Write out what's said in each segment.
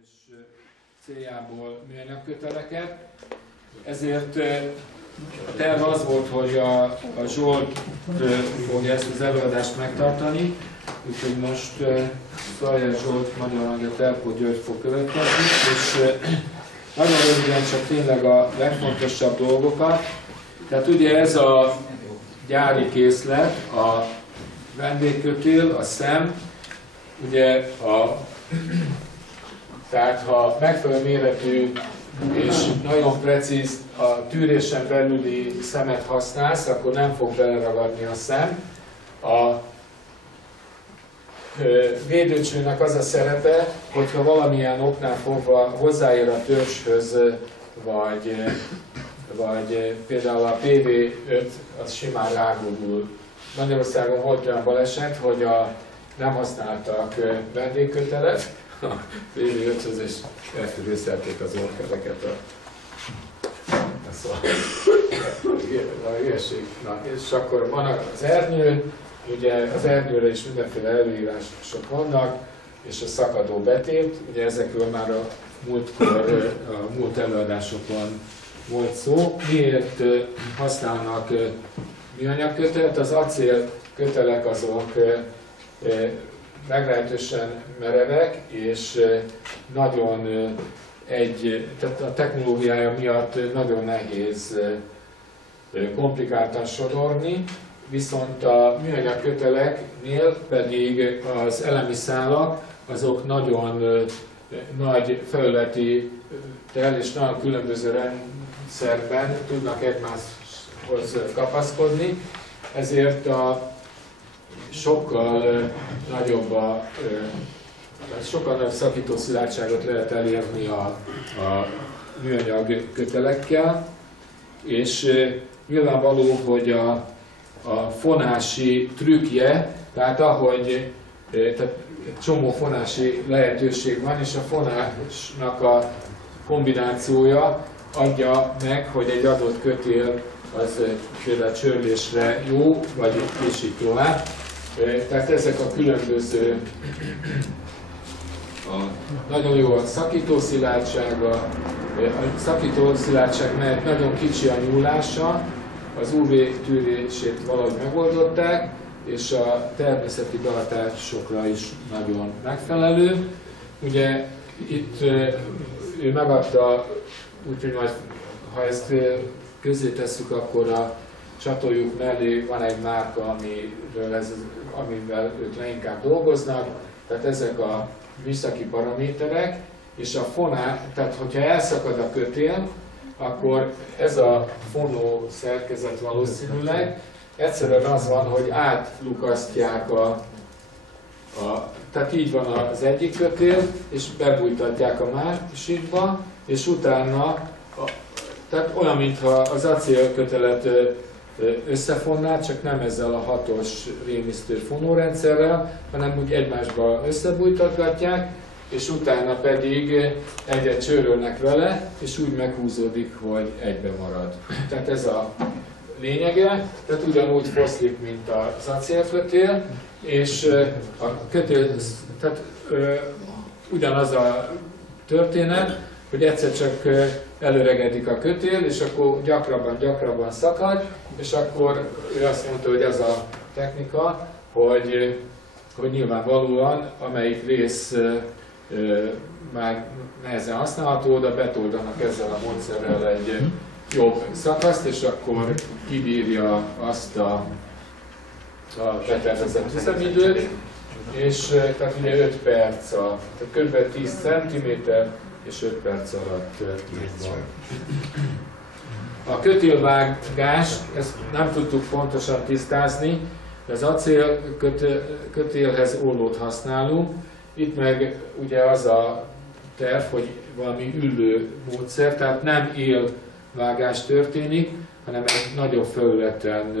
termelés céljából műanyag köteleket. Ezért a terv az volt, hogy a Zsolt fogja ezt az előadást megtartani, úgyhogy most Szajer Zsolt, Magyar Hangja, Terpó György fog következni, és nagyon röviden csak tényleg a legfontosabb dolgokat. Tehát ugye ez a gyári készlet, a vendégkötél, a szem, ugye tehát ha megfelelő méretű és nagyon precíz a tűrésen belüli szemet használsz, akkor nem fog beleragadni a szem. A védőcsőnek az a szerepe, hogyha valamilyen oknál fogva hozzáér a törzshöz, vagy például a PV5 az simán rágódul. Magyarországon volt olyan baleset, hogy nem használtak vendégkötelet a PV5-höz, és elfűrészelték az orrkereket a hülyeség. És akkor van az ernyő, ugye az ernyőre is mindenféle előírások vannak, és a szakadó betét, ugye ezekről már a múlt előadásokon volt szó. Miért használnak műanyag kötelet? Az acél kötelek azok meglehetősen merevek, és nagyon tehát a technológiája miatt nagyon nehéz komplikáltan sodorni, viszont a műanyag köteleknél pedig az elemi szálak azok nagyon nagy felületi tel és nagyon különböző rendszerben tudnak egymáshoz kapaszkodni, ezért sokkal nagyobb szakítószilárdságot lehet elérni a műanyag kötelekkel, és nyilvánvaló, hogy a fonási trükkje, tehát tehát csomó fonási lehetőség van, és a fonásnak a kombinációja adja meg, hogy egy adott kötél az például csörlésre jó, vagy és így tovább. Tehát ezek a különböző, nagyon jó a szakítószilárdsága, a szakítószilárdság mellett nagyon kicsi a nyúlása, az UV tűrését valahogy megoldották, és a természeti behatásokra is nagyon megfelelő. Ugye itt ő megadta, úgyhogy majd ha ezt közé tesszük, akkor a csatoljuk mellé van egy márka, amivel ők leginkább dolgoznak, tehát ezek a műszaki paraméterek, és a tehát hogyha elszakad a kötél, akkor ez a fonó szerkezet valószínűleg egyszerűen az van, hogy átlukasztják tehát így van az egyik kötél, és bebújtatják a másikba, és utána tehát olyan, mintha az acélkötelet összefonná, csak nem ezzel a 6-os rémisztő fonórendszerrel, hanem úgy egymásba összebújtatgatják, és utána pedig egyet csőrölnek vele, és úgy meghúzódik, hogy egybe marad. Tehát ez a lényege, tehát ugyanúgy foszlik, mint az acélkötél, és a kötél, tehát ugyanaz a történet, hogy egyszer csak előregedik a kötél, és akkor gyakrabban szakad, és akkor ő azt mondta, hogy ez a technika, hogy nyilvánvalóan amelyik rész már nehezen használható, oda betoldanak ezzel a módszerrel egy jobb szakaszt, és akkor kibírja azt a betervezett üzemidőt, és tehát ugye 5 perc, tehát kb. 10 cm és 5 perc alatt van. A kötélvágás, ezt nem tudtuk pontosan tisztázni, de az acél kötélhez ollót használunk. Itt meg ugye az a terv, hogy valami üllő módszer, tehát nem élvágás történik, hanem egy nagyobb felületen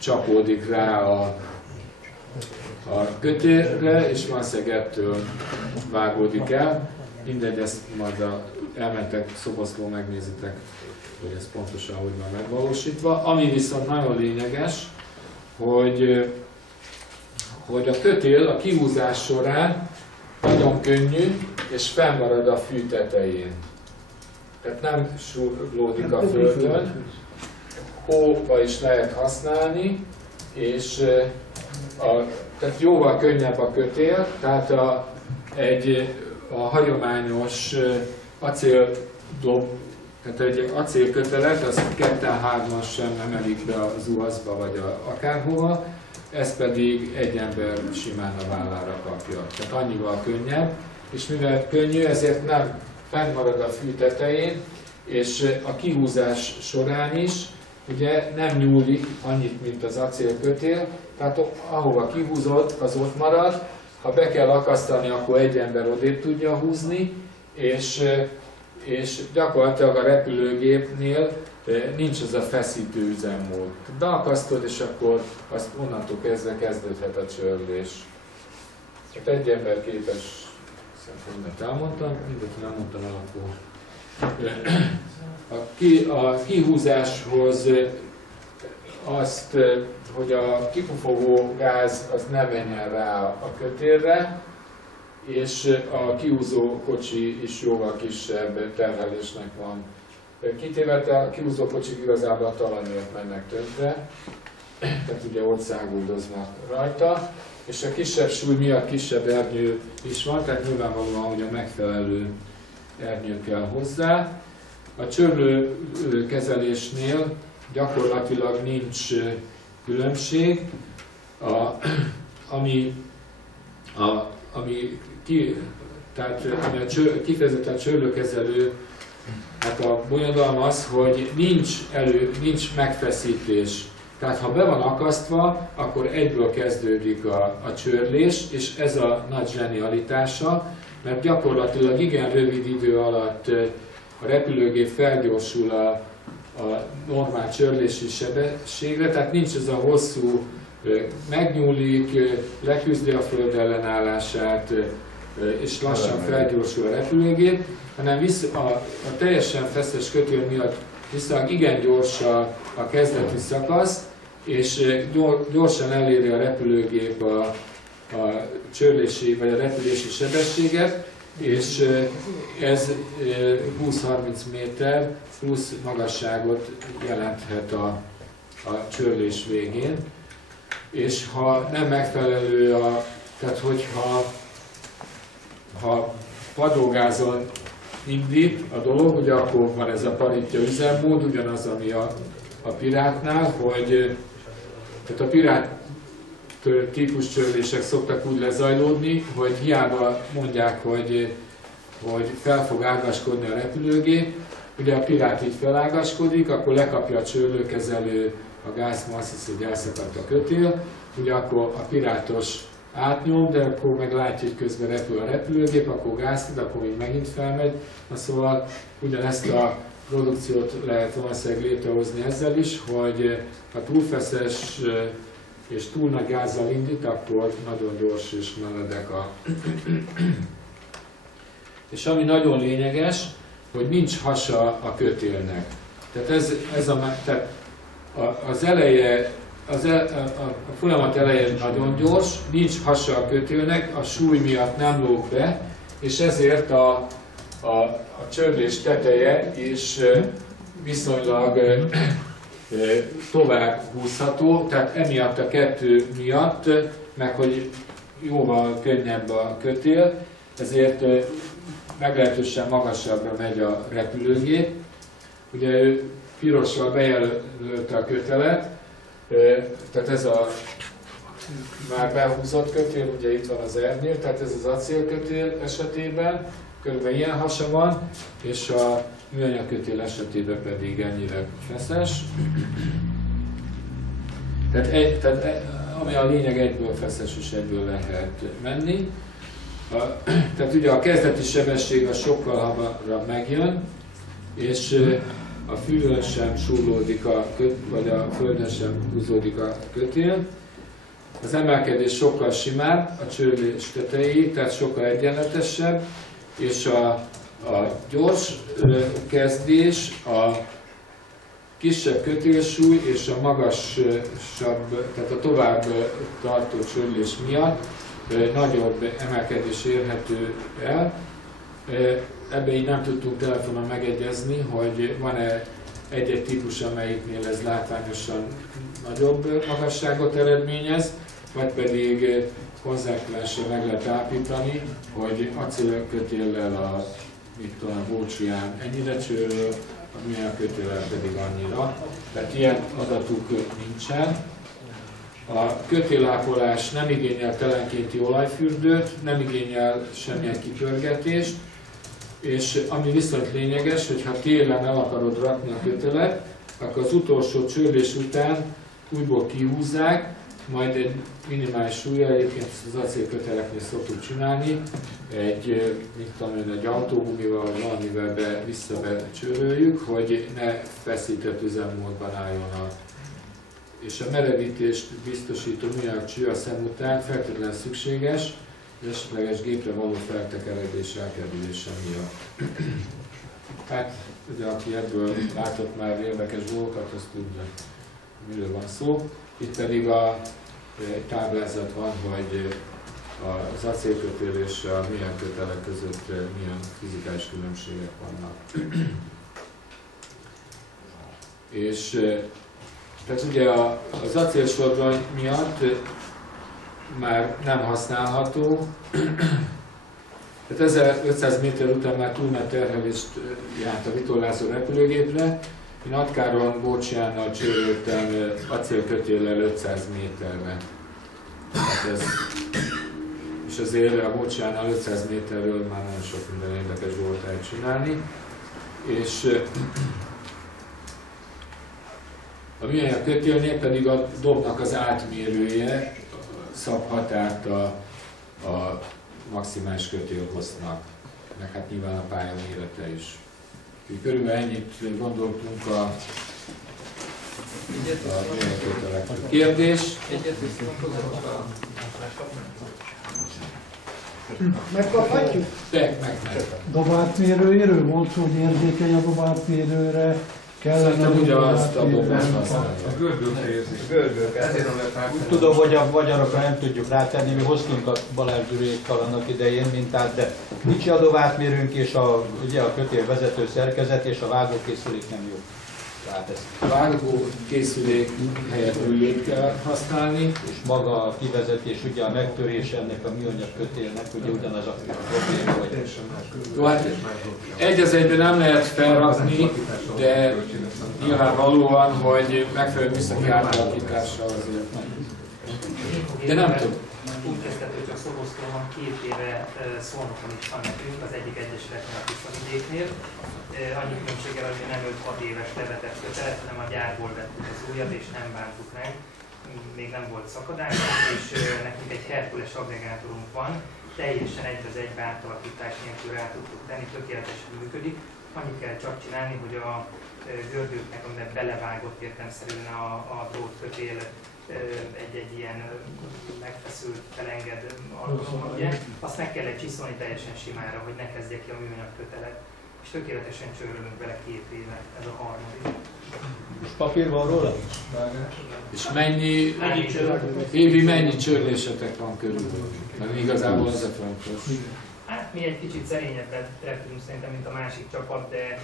csapódik rá a kötélre, és valószínűleg ettől vágódik el. Mindegy, ezt majd elmentek Szoboszló, megnézitek, hogy ez pontosan hogy van megvalósítva. Ami viszont nagyon lényeges, hogy a kötél a kihúzás során nagyon könnyű, és fennmarad a fű tetején. Tehát nem súrlódik a földön, hóba is lehet használni, és tehát jóval könnyebb a kötél, tehát a hagyományos acéldob, tehát egy acélkötelet, az 2-3-as sem emelik be a zuhaszba vagy akárhova, ez pedig egy ember simán a vállára kapja. Tehát annyival könnyebb, és mivel könnyű, ezért nem fennmarad a fű tetején, és a kihúzás során is ugye nem nyúlik annyit, mint az acélkötél, tehát ahova kihúzott, az ott marad, ha be kell akasztani, akkor egy ember odébb tudja húzni, és gyakorlatilag a repülőgépnél nincs az a feszítő üzemmód. Beakasztod, és akkor azt onnantól kezdve kezdődhet a csörlés. Hát egy ember képes, mindent elmondtam, mindent nem mondtam el, akkor a kihúzáshoz azt, hogy a kipufogó gáz az ne menjen rá a kötélre, és a kihúzó kocsi is jóval kisebb terhelésnek van kitéve, a kihúzó kocsik igazából a talaj miatt mennek tönkre, tehát ugye ott száguldoznak rajta, és a kisebb súly miatt kisebb ernyő is van, tehát nyilvánvalóan, hogy a megfelelő ernyő kell hozzá. A csörlőkezelésnél gyakorlatilag nincs különbség, ami kifejezetten csörlőkezelő, hát a bonyodalom az, hogy nincs megfeszítés. Tehát ha be van akasztva, akkor egyből kezdődik a csörlés, és ez a nagy zsenialitása, mert gyakorlatilag igen rövid idő alatt a repülőgép felgyorsul a normál csörlési sebességre, tehát nincs ez a hosszú, megnyúlik, leküzdi a föld ellenállását, és lassan felgyorsul a repülőgép, hanem a teljesen feszes kötél miatt viszont igen gyors a kezdeti szakasz, és gyorsan eléri a repülőgép a csörlési vagy a repülési sebességet, és ez 20-30 méter plusz magasságot jelenthet a csörlés végén. És ha nem megfelelő, tehát hogyha padlógázon indít a dolog, ugye akkor van ez a paritja üzemmód, ugyanaz, ami a pirátnál, hogy tehát a pirát típus csörlések szoktak úgy lezajlódni, hogy hiába mondják, hogy fel fog ágaskodni a repülőgép, ugye a pirát így felágaskodik, akkor lekapja a csörlőkezelő a gázt, azt hiszi, hogy elszakadt a kötél, ugye akkor a pirátos átnyom, de akkor meg látja, hogy közben repül a repülőgép, akkor gázt, de akkor még megint felmegy. Na szóval ugyanezt a produkciót lehet valószínűleg létrehozni ezzel is, hogy ha túlfeszes és túl nagy gázzal indít, akkor nagyon gyors és meredek És ami nagyon lényeges, hogy nincs hasa a kötélnek. Tehát tehát az eleje, a folyamat eleje nagyon gyors, nincs hasa a kötélnek, a súly miatt nem lóg be, és ezért a csörlés teteje is viszonylag tovább húzható, tehát emiatt a kettő miatt, meg hogy jóval könnyebb a kötél, ezért meglehetősen magasabbra megy a repülőgép. Ugye ő pirossal bejelölte a kötelet, tehát ez a már behúzott kötél, ugye itt van az ernyő, tehát ez az acélkötél esetében körülbelül ilyen hasa van, és a műanyag kötél esetében pedig ennyire feszes. Tehát ami a lényeg, egyből feszes és egyből lehet menni. Tehát ugye a kezdeti sebesség a sokkal hamarabb megjön, és a fűön sem súrlódik vagy a földön sem húzódik a kötél. Az emelkedés sokkal simább, a csörlés tetejéig, tehát sokkal egyenletesebb, és a gyors kezdés, a kisebb kötélsúly és a magasabb, tehát a tovább tartó csörlés miatt nagyobb emelkedés érhető el. Ebbe így nem tudtunk telefonon megegyezni, hogy van-e egy-egy típus, amelyiknél ez látványosan nagyobb magasságot eredményez, vagy pedig konzekvensen meg lehet állapítani, hogy acélkötéllel a bócsiján ennyire csőről, a műanyag kötéllel pedig annyira. Tehát ilyen adatuk nincsen. A kötéllápolás nem igényel telenkénti olajfürdőt, nem igényel semmilyen kipörgetést, és ami viszont lényeges, hogy ha télen el akarod rakni a kötelet, akkor az utolsó csőlés után újból kihúzzák, majd egy minimális súlya, egyébként az acélköteleknél szoktuk csinálni, egy autógumival vagy valamivel visszabecsőröljük, hogy ne feszített üzemmódban álljon és a merevítést biztosító műanyag cső a szem után feltétlenül szükséges, az esetleges gépre való feltekeredés elkerülése miatt. Hát, ugye aki ebből látott már érdekes dolgokat, azt tudja, miről van szó. Itt pedig a táblázat van, hogy az acélkötél és a műanyag kötelek között milyen fizikális különbségek vannak. És tehát ugye az acélsodrony miatt már nem használható, tehát 1500 méter után már túl nagy terhelést járt a vitorlázó repülőgépre. Én Atkáron Bócsiánnal csőröltem acélkötéllel 500 méterre. Hát és azért a Bócsiánnal 500 méterről már nagyon sok minden érdekes volt elcsinálni. És a műanyag kötélnél pedig a dobnak az átmérője szab határt a maximális kötélhossznak, meg hát nyilván a pálya mérete is. Úgyhogy körülbelül ennyit gondoltunk a műanyag kötelekről. Kérdés? Megkaphatjuk? Meg. Dobátmérőjéről volt szó, hogy érzékeny a dobátmérőre. Szerintem ugyanazt a dobást használja. A görbők ezért nem lehet. Úgy tudom, hogy a magyarokra nem tudjuk rátenni, mi hoztunk a Balázs Gyurékkal annak idején mintát, de nincs adóvátmérőnk, és ugye a kötél vezető szerkezet és a vágókészülék nem jó. A vágókészülék helyett ülét kell használni. És maga a kivezetés, ugye a megtörése ennek a műanyag kötélnek, ugye ugyanaz a probléma, hogy... Jó, hát egy az egyben nem lehet felrakni, de nyilvánvalóan, hogy megfelelő műszaki átalakítással azért nem. De nem tudom. Úgy kezdett, hogy csak Szoboszlón van 2 éve Szolnokon is van nekünk, az egyik egyesületnél, a Tiszavidéknél. Annyi különbséggel, hogy nem 5-6 éves levetett kötelet, hanem a gyárból vettük az újat, és nem bántuk meg. Még nem volt szakadás, és nekünk egy Herkules agregátorunk van, teljesen egybe az egybe átalakítás nélkül rá tudtuk tenni, tökéletesen működik. Annyit kell csak csinálni, hogy a gördőknek, amiben belevágott értelemszerűen a drótkötél egy ilyen megfeszült, felenged alkalommal, ugye? Azt meg kellett csiszolni teljesen simára, hogy ne kezdje ki a műanyag kötelet. És tökéletesen csőrölünk bele 2 éve, ez a harmadik. És papír van róla? És évi mennyi csörlésetek van körülbelül? Mert igazából az a fontos. Hát mi egy kicsit szerényebben repülünk szerintem, mint a másik csapat, de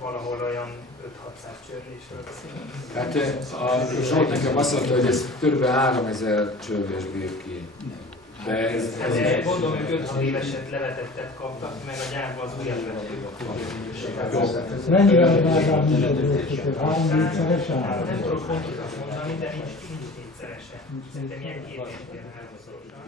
valahol olyan 5-600 csörlésről beszélünk. Hát a Zsolt nekem azt mondta, hogy ez kb. 3000 csörlés bír ki. De ez gondolom, hogy 5 éveset levetettet kaptak, meg a gyárban az újat vettük. Mennyire legalább 3-4-szeresen? Nem tudok pontosan mondani, de nincs 4-szeresen. Szerintem ilyen 2 évnél 3-szorosan.